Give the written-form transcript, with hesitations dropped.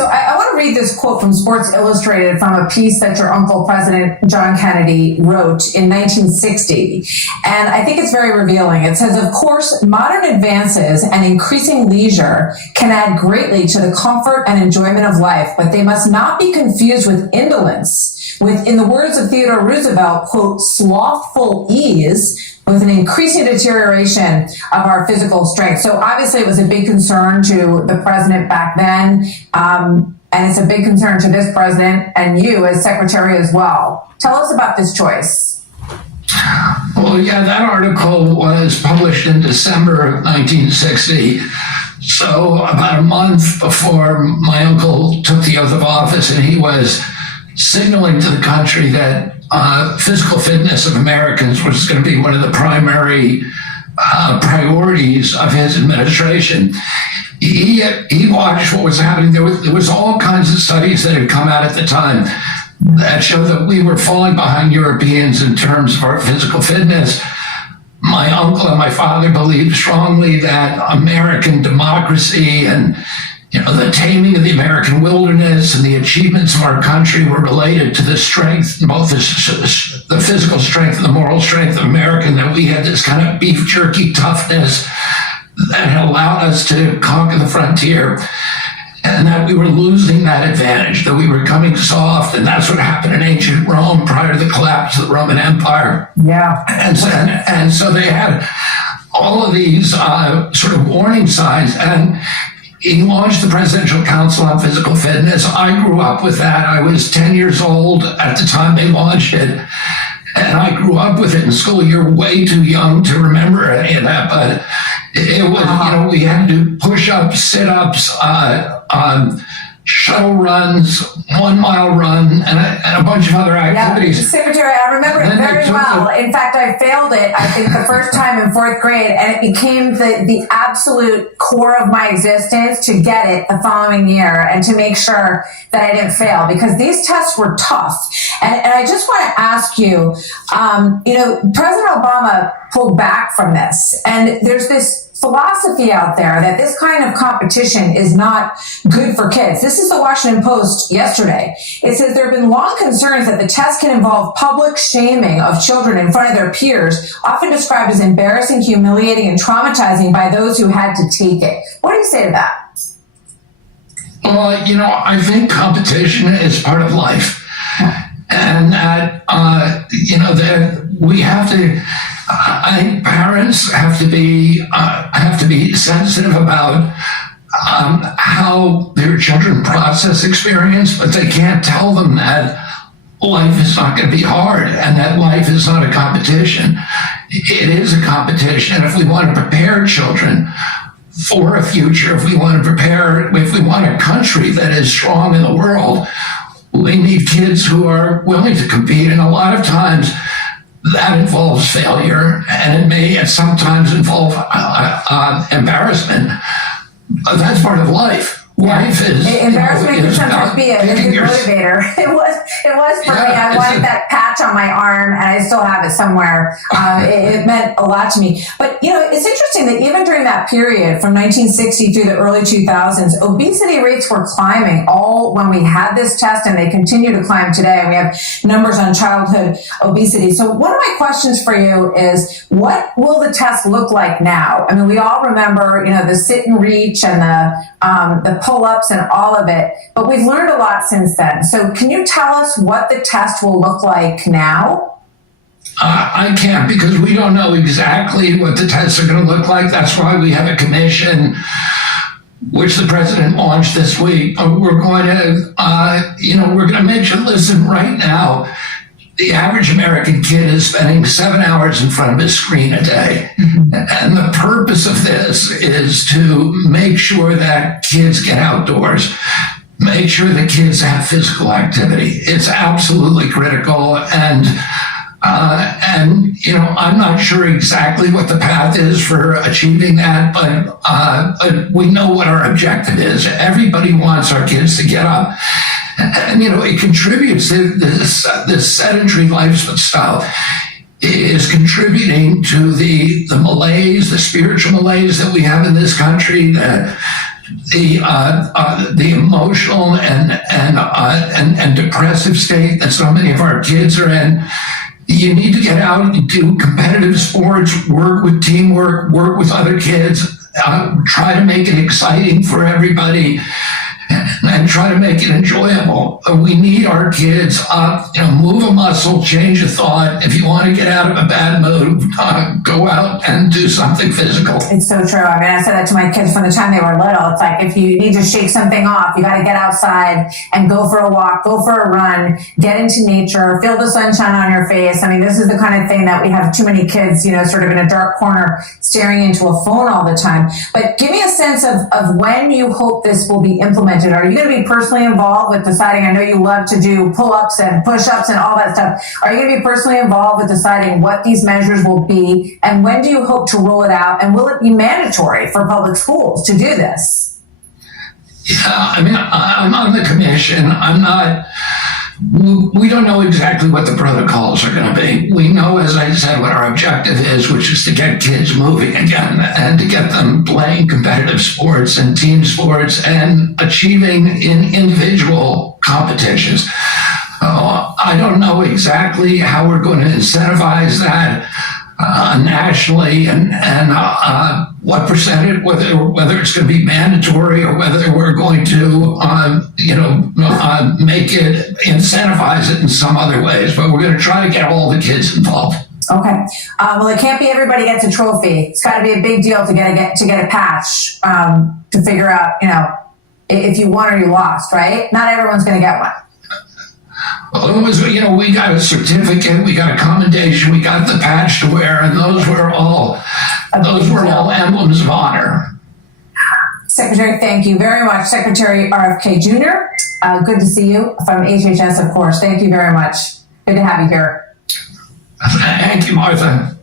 So I want to read this quote from Sports Illustrated from a piece that your uncle, President John Kennedy, wrote in 1960. And I think it's very revealing. It says, of course, modern advances and increasing leisure can add greatly to the comfort and enjoyment of life, but they must not be confused with indolence, with, in the words of Theodore Roosevelt, quote, slothful ease, with an increasing deterioration of our physical strength. So obviously it was a big concern to the president back then, and it's a big concern to this president and you as secretary as well. Tell us about this choice. Well, yeah, that article was published in December of 1960. So about a month before my uncle took the oath of office, and he was signaling to the country that physical fitness of Americans was going to be one of the primary priorities of his administration. He watched what was happening. There was all kinds of studies that had come out at the time that showed that we were falling behind Europeans in terms of our physical fitness. My uncle and my father believed strongly that American democracy and the taming of the American wilderness and the achievements of our country were related to the strength, both the physical strength and the moral strength of America, and that we had this kind of beef jerky toughness that had allowed us to conquer the frontier, and that we were losing that advantage, that we were coming soft, and that's what happened in ancient Rome prior to the collapse of the Roman Empire. Yeah. And so they had all of these sort of warning signs, and he launched the Presidential Council on Physical Fitness. I grew up with that. I was 10 years old at the time they launched it. And I grew up with it in school. You're way too young to remember any of that. But it was, we had to do push-ups, sit-ups, shuttle runs, 1 mile run, and a bunch of other activities. Yeah, Secretary, I remember it very well. In fact, I failed it, I think, the first time in 4th grade, and it became the absolute core of my existence to get it the following year and to make sure that I didn't fail, because these tests were tough. And I just want to ask you, President Obama pulled back from this, and there's this philosophy out there that this kind of competition is not good for kids. This is the Washington Post yesterday. It says there have been long concerns that the test can involve public shaming of children in front of their peers, often described as embarrassing, humiliating, and traumatizing by those who had to take it. What do you say to that? Well, I think competition is part of life. And that, that we have to, I think parents have to be sensitive about how their children process experience, but they can't tell them that life is not going to be hard and that life is not a competition. It is a competition. And if we want to prepare children for a future, if we want a country that is strong in the world, we need kids who are willing to compete. And a lot of times that involves failure, and it may sometimes involve embarrassment. But that's part of life. Life is embarrassment can sometimes be a good motivator. It was for me. I wanted that patch on my arm, and I still have it somewhere. It meant a lot to me. But it's interesting that even during that period, from 1960 through the early 2000s, obesity rates were climbing all when we had this test, and they continue to climb today. And we have numbers on childhood obesity. So one of my questions for you is, what will the test look like now? I mean, we all remember, the sit and reach and the pull-ups and all of it, but we've learned a lot since then. So can you tell us what the test will look like now? I can't, because we don't know exactly what the tests are going to look like. That's why we have a commission, which the president launched this week. We're going to make sure, listen, right now, the average American kid is spending 7 hours in front of a screen a day. Mm-hmm. And the purpose of this is to make sure that kids get outdoors, make sure the kids have physical activity. It's absolutely critical. And I'm not sure exactly what the path is for achieving that, but we know what our objective is. Everybody wants our kids to get up. And, it contributes to this sedentary lifestyle is contributing to the malaise, the spiritual malaise that we have in this country, that the emotional and depressive state that so many of our kids are in. You need to get out and do competitive sports, work with teamwork, work with other kids, try to make it exciting for everybody, and try to make it enjoyable. We need our kids up, move a muscle, change a thought. If you want to get out of a bad mood, go out and do something physical. It's so true. I mean, I said that to my kids from the time they were little. It's like, if you need to shake something off, you got to get outside and go for a walk, go for a run, get into nature, feel the sunshine on your face. I mean, this is the kind of thing that we have too many kids, sort of in a dark corner staring into a phone all the time. But give me a sense of when you hope this will be implemented. Are you going to be personally involved with deciding? I know you love to do pull-ups and push-ups and all that stuff. Are you going to be personally involved with deciding what these measures will be, and when do you hope to roll it out, and will it be mandatory for public schools to do this? Yeah, I mean, I'm on the commission. We don't know exactly what the protocols are going to be. We know, as I said, what our objective is, which is to get kids moving again and to get them playing competitive sports and team sports and achieving in individual competitions. I don't know exactly how we're going to incentivize that nationally and what percentage, whether it's going to be mandatory or whether we're going to make it, incentivize it in some other ways, but we're going to try to get all the kids involved. Okay. Well, it can't be everybody gets a trophy. It's got to be a big deal to get a patch to figure out if you won or you lost, right? Not everyone's going to get one. Well, it was, we got a certificate, we got a commendation, we got the patch to wear, and those were all emblems of honor. Secretary, thank you very much. Secretary RFK Jr., good to see you from HHS, of course. Thank you very much. Good to have you here. Thank you, Martha.